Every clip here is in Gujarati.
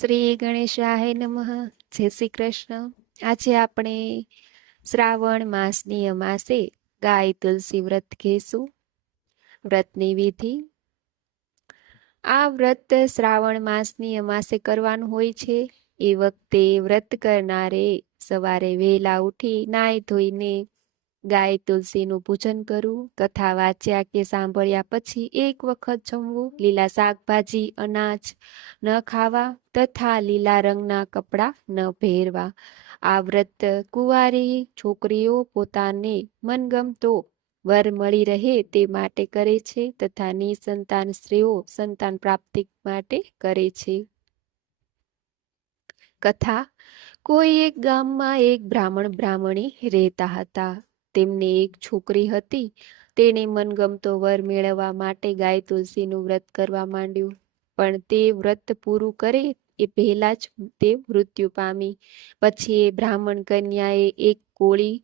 શ્રી ગણેશાય નમઃ. જય શ્રી કૃષ્ણ. આજે આપણે શ્રાવણ માસની અમાસે ગાય તુલસી વ્રત કહેશું વ્રતની વિધિ. આ વ્રત શ્રાવણ માસની અમાસે કરવાનું હોય છે. એ વખતે વ્રત કરનારે સવારે વહેલા ઉઠી નાહી ધોઈને ગાય તુલસીનું પૂજન કરવું કથા વાંચ્યા કે સાંભળ્યા પછી એક વખત જમવું, લીલા શાકભાજી, અનાજ ન ખાવા તથા લીલા રંગના કપડાં ન પહેરવા. આ વ્રત કુંવારી છોકરીઓ પોતાને મનગમતો વર મળી રહે તે માટે કરે છે તથા નિસંતાન સ્ત્રીઓ સંતાન પ્રાપ્તિ માટે કરે છે. કથા. કોઈ એક ગામમાં એક બ્રાહ્મણ બ્રાહ્મણી રહેતા હતા. તેમને એક છોકરી હતી. તેણે મનગમતો વર મેળવવા માટે ગાય તુલસીનું વ્રત કરવા માંડ્યું. પણ તે વ્રત પૂરું કરે એ પહેલાં જ તે મૃત્યુ પામી. પછી એ બ્રાહ્મણ કન્યાએ એક કોળી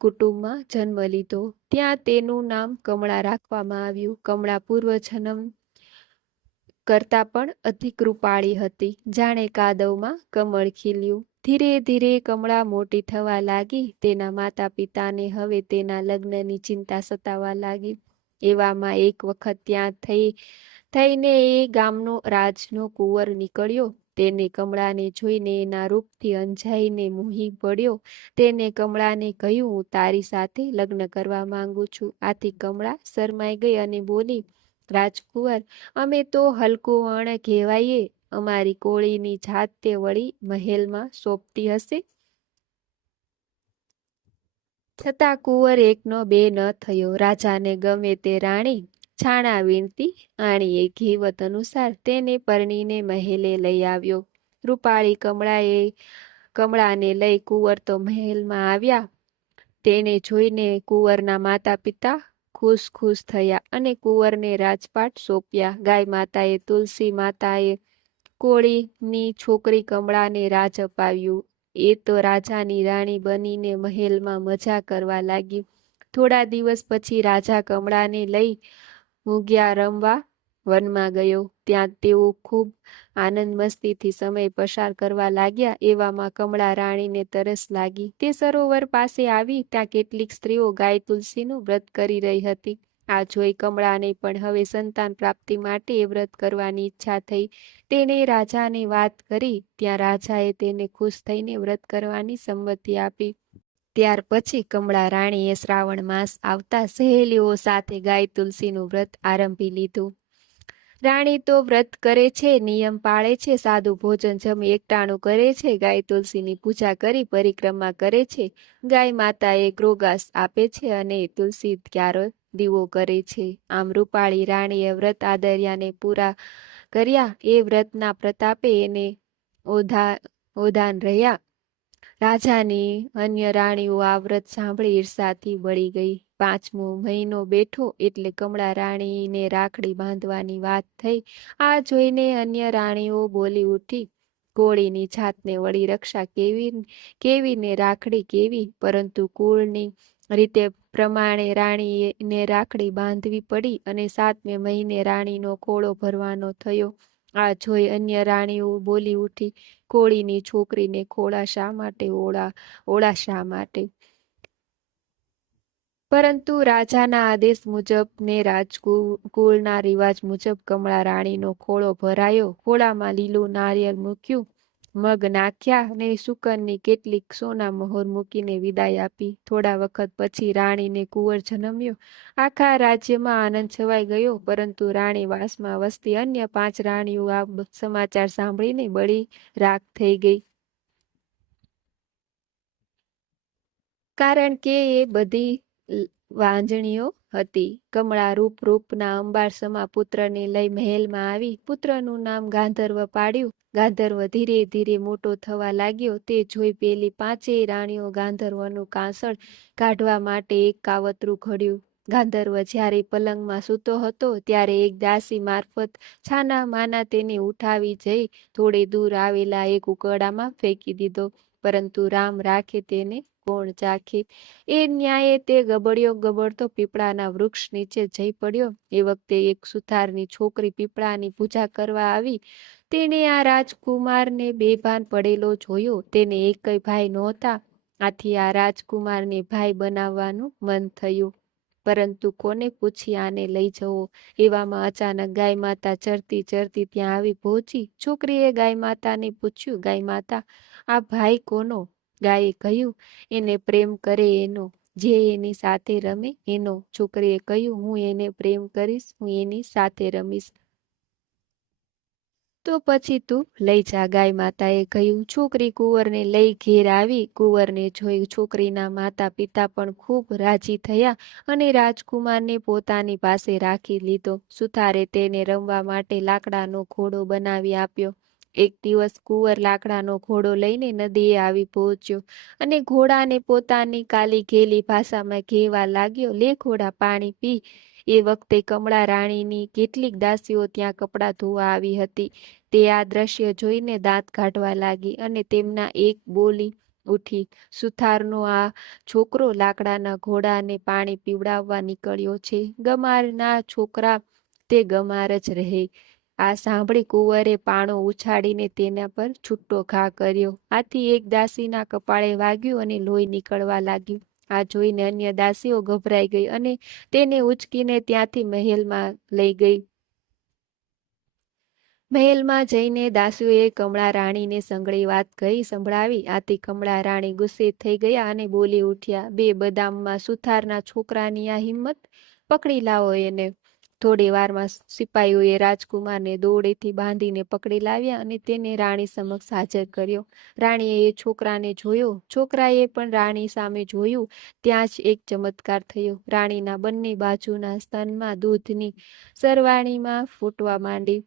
કુટુંબમાં જન્મ લીધો. ત્યાં તેનું નામ કમળા રાખવામાં આવ્યું. કમળા પૂર્વજન્મ કરતાં પણ અધિક રૂપાળી હતી. જાણે કાદવમાં કમળ ખીલ્યું. ધીરે ધીરે કમળા મોટી થવા લાગી. તેના માતા પિતાને હવે તેના લગ્નની ચિંતા સતાવા લાગી. એવામાં એક વખત ત્યાં થઈ, થઈને એ ગામનો રાજનો કુંવર નીકળ્યો. તેને કમળાને જોઈને એના રૂપથી અંજાઈને મોહી પડ્યો. તેને કમળાને કહ્યું, હું તારી સાથે લગ્ન કરવા માંગુ છું. આથી કમળા શરમાઈ ગઈ અને બોલી, રાજકુંવર, અમે તો હલકું વણ કહેવાઈએ. અમારી કોળીની જાતે વળી મહેલમાં સોંપતી હશે. છતાં કુંવર એકનો બે ન થયો. રાજાને ગમે તે રાણી છાણા વીણતી, આણીએ ઘીવત અનુસાર તેને પરણીને મહેલે લઈ આવ્યો. રૂપાળી કમળાએ, કમળાને લઈ કુંવર તો મહેલમાં આવ્યા. તેને જોઈને કુંવરના માતા પિતા ખુશ ખુશ થયા અને કુંવરને રાજપાટ સોંપ્યા. ગાય માતાએ, તુલસી માતાએ કોળીની છોકરી કમળાને રાજ અપાવ્યું. એ તો રાજાની રાણી બનીને મહેલમાં મજા કરવા લાગી. થોડા દિવસ પછી રાજા કમળાને લઈ મૂગ્યા રમવા વનમાં ગયો. ત્યાં તેઓ ખૂબ આનંદ મસ્તીથી સમય પસાર કરવા લાગ્યા. એવામાં કમળા રાણીને તરસ લાગી. તે સરોવર પાસે આવી ત્યાં કેટલીક સ્ત્રીઓ ગાય તુલસીનું વ્રત કરી રહી હતી. આ જોઈ કમળાને પણ હવે સંતાન પ્રાપ્તિ માટે વ્રત કરવાની ઈચ્છા થઈ. તેણે રાજાને વાત કરી, ત્યાં રાજાએ તેને ખુશ થઈને વ્રત કરવાની સંમતિ આપી. ત્યાર પછી કમળા રાણીએ શ્રાવણ માસ આવતા સહેલીઓ સાથે ગાય તુલસીનું વ્રત આરંભી લીધું. રાણી તો વ્રત કરે છે, નિયમ પાળે છે, સાદું ભોજન જમી એકટાણું કરે છે, ગાય તુલસીની પૂજા કરી પરિક્રમા કરે છે. ગાય માતાએ ગ્રોગાસ આપે છે અને તુલસી ક્યારો દીવો કરે છે. આમ રૂપાળી રાણીએ વ્રત આદર્યાને પૂરા કર્યા. એ વ્રતના પ્રતાપે એને ઓધા, ઓધાન રહ્યા. રાજાની અન્ય રાણીઓ આ વ્રત સાંભળી ઈર્ષાથી વળી ગઈ. પાંચમો મહિનો બેઠો એટલે કમળા રાણીને રાખડી બાંધવાની વાત થઈ. આ જોઈને અન્ય રાણીઓ બોલી ઉઠી. કોળીની જાતને વળી રક્ષા કેવી, કેવીને રાખડી કેવી? પરંતુ કુળની રીતે પ્રમાણે રાણીને રાખડી બાંધવી પડી અને સાતમે મહિને રાણીનો કોળો ભરવાનો થયો. આ જોઈ અન્ય રાણીઓ બોલી ઉઠી, કોળીની છોકરીને ખોળા શા માટે ઓળા ઓળા શા માટે? પરંતુ રાજાના આદેશ મુજબ ને રાજકુળના રિવાજ મુજબ કમળા રાણીનો ખોળો ભરાયો. ખોળામાં લીલું નારિયેળ મૂક્યું. મગ નાખ્યા ને શુકનની કેટલીક સોના મહોર મૂકીને વિદાય આપી. થોડા વખત પછી રાણીને કુંવર જન્મ્યો. આખા રાજ્યમાં આનંદ છવાઈ ગયો, પરંતુ રાણી વાસમાં વસતી અન્ય પાંચ રાણીઓ આ સમાચાર સાંભળીને બળી રાખ થઈ ગઈ. કારણ કે એ બધી વાંજણીઓ હતી. કમળા રૂપ રૂપના અંબારસમા પુત્રને લઈ મહેલમાં આવી પુત્રનું નામ ગાંધર્વ પાડ્યું. ગાંધર્વ ધીરે ધીરે મોટો થવા લાગ્યો. તે જોઈ પેલી પાંચેય રાણીઓ ગાંધર્વનું કાંસળ કાઢવા માટે એક કાવતરું ઘડ્યું. ગાંધર્વ જ્યારે પલંગમાં સૂતો હતો ત્યારે એક દાસી મારફત છાના માના તેને ઉઠાવી જઈ થોડે દૂર આવેલા એક ઉકળામાં ફેંકી દીધો. પરંતુ રામ રાખે તેને કોણ ચાખે? એ ન્યાયે તે ગબડિયો ગબડતો પીપળાના વૃક્ષ નીચે જઈ પડ્યો. એ વખતે એક સુથારની છોકરી પીપળાની પૂજા કરવા આવી. તેણે આ રાજકુમારને બેભાન પડેલો જોયો. તેને એકય ભાઈ નહોતા. આથી આ રાજકુમારને ભાઈ બનાવવાનું મન થયું. પરંતુ કોને પૂછી આને લઈ જવો? એવામાં અચાનક ગાય માતા ચરતી ચરતી ત્યાં આવી પહોંચી. છોકરીએ ગાય માતાને પૂછ્યું ગાય માતા આ ભાઈ કોનો? ગાયે કહ્યું, એને પ્રેમ કરે એનો, જે એની સાથે રમે એનો. છોકરીએ કહ્યું, હું એને પ્રેમ કરીશ, હું એની સાથે રમીશ. તો પછી તું લઈ જા, ગાય માતાએ કહ્યું. છોકરી કુંવરને લઈ ઘેર આવી. કુંવરને જોઈ છોકરીના માતા પિતા પણ ખૂબ રાજી થયા અને રાજકુમારને પોતાની પાસે રાખી લીધો. સુથારે તેને રમવા માટે લાકડાનો ઘોડો બનાવી આપ્યો. એક દિવસ કુંવર લાકડાનો ઘોડો લઈને નદીએ આવી પહોંચ્યો અને ઘોડાને પોતાની કાલી ઘેલી ભાષામાં ઘેવા લાગ્યો, લે ઘોડા, પાણી પી. એ વખતે કમળા રાણીની કેટલીક દાસીઓ ત્યાં કપડાં ધોવા આવી હતી. તે આ દ્રશ્ય જોઈને દાંત કાઢવા લાગી અને તેમના એક બોલી ઉઠી, સુથારનો આ છોકરો લાકડાના ઘોડાને પાણી પીવડાવવા નીકળ્યો છે. ગમારના છોકરા, તે ગમાર જ રહે. આ સાંભળી કુંવરે પાણો ઉછાળીને તેના પર છૂટો ઘા કર્યો. આથી એક દાસીના કપાળે વાગ્યું અને લોહી નીકળવા લાગ્યું. આ જોઈને અન્ય દાસીઓ ગભરાઈ ગઈ અને તેને ઉચકીને ત્યાંથી મહેલમાં લઈ ગઈ. મહેલમાં જઈને દાસીઓએ કમળા રાણીને સંગળી વાત કહી સંભળાવી. આથી કમળા રાણી ગુસ્સે થઈ ગયા અને બોલી ઉઠ્યા, બે બદામમાં સુથારના છોકરાની આ હિંમત? પકડી લાવો એને. થોડી વારમાં સિપાહીઓએ રાજકુમારને દોડેથી બાંધીને પકડી લાવ્યા અને તેને રાણી સમક્ષ હાજર કર્યો. રાણીએ એ છોકરાને જોયો. છોકરાએ પણ રાણી સામે જોયું. ત્યાં જ એક ચમત્કાર થયો. રાણીના બંને બાજુના સ્તનમાં દૂધની સરવાણીમાં ફૂટવા માંડી.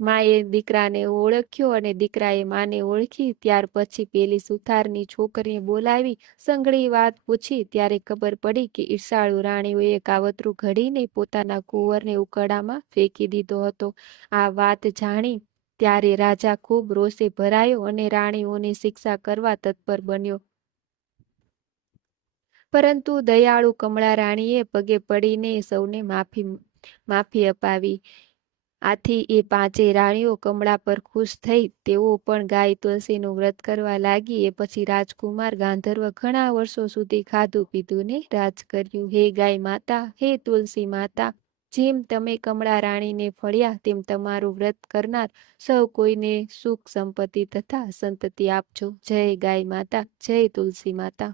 માએ દીકરાને ઓળખ્યો અને દીકરાએ માને ઓળખી, ત્યાર પછી પેલી સુથારની છોકરીને બોલાવી, સંઘળી વાત પૂછી, ત્યારે ખબર પડી કે ઈર્ષાળુ રાણીઓએ કાવતરું ઘડીને પોતાના કુંવરને ઉકળામાં ફેંકી દીધો હતો. આ વાત જાણી, ત્યારે રાજા ખૂબ રોષે ભરાયો અને રાણીઓની શિક્ષા કરવા તત્પર બન્યો. પરંતુ દયાળુ કમળા રાણીએ પગે પડીને સૌને માફી માફી અપાવી. આથી એ પાંચે રાણીઓ કમળા પર ખુશ થઈ તેઓ પણ ગાય તુલસીનું વ્રત કરવા લાગી એ પછી રાજકુમાર ગાંધર્વ ઘણા વર્ષો સુધી ખાધું પીધું ને રાજ કર્યું. હે ગાય માતા, હે તુલસી માતા, જેમ તમે કમળા રાણીને ફળ્યા તેમ તમારું વ્રત કરનાર સૌ કોઈને સુખ સંપત્તિ તથા સંતતિ આપજો. જય ગાય માતા, જય તુલસી માતા.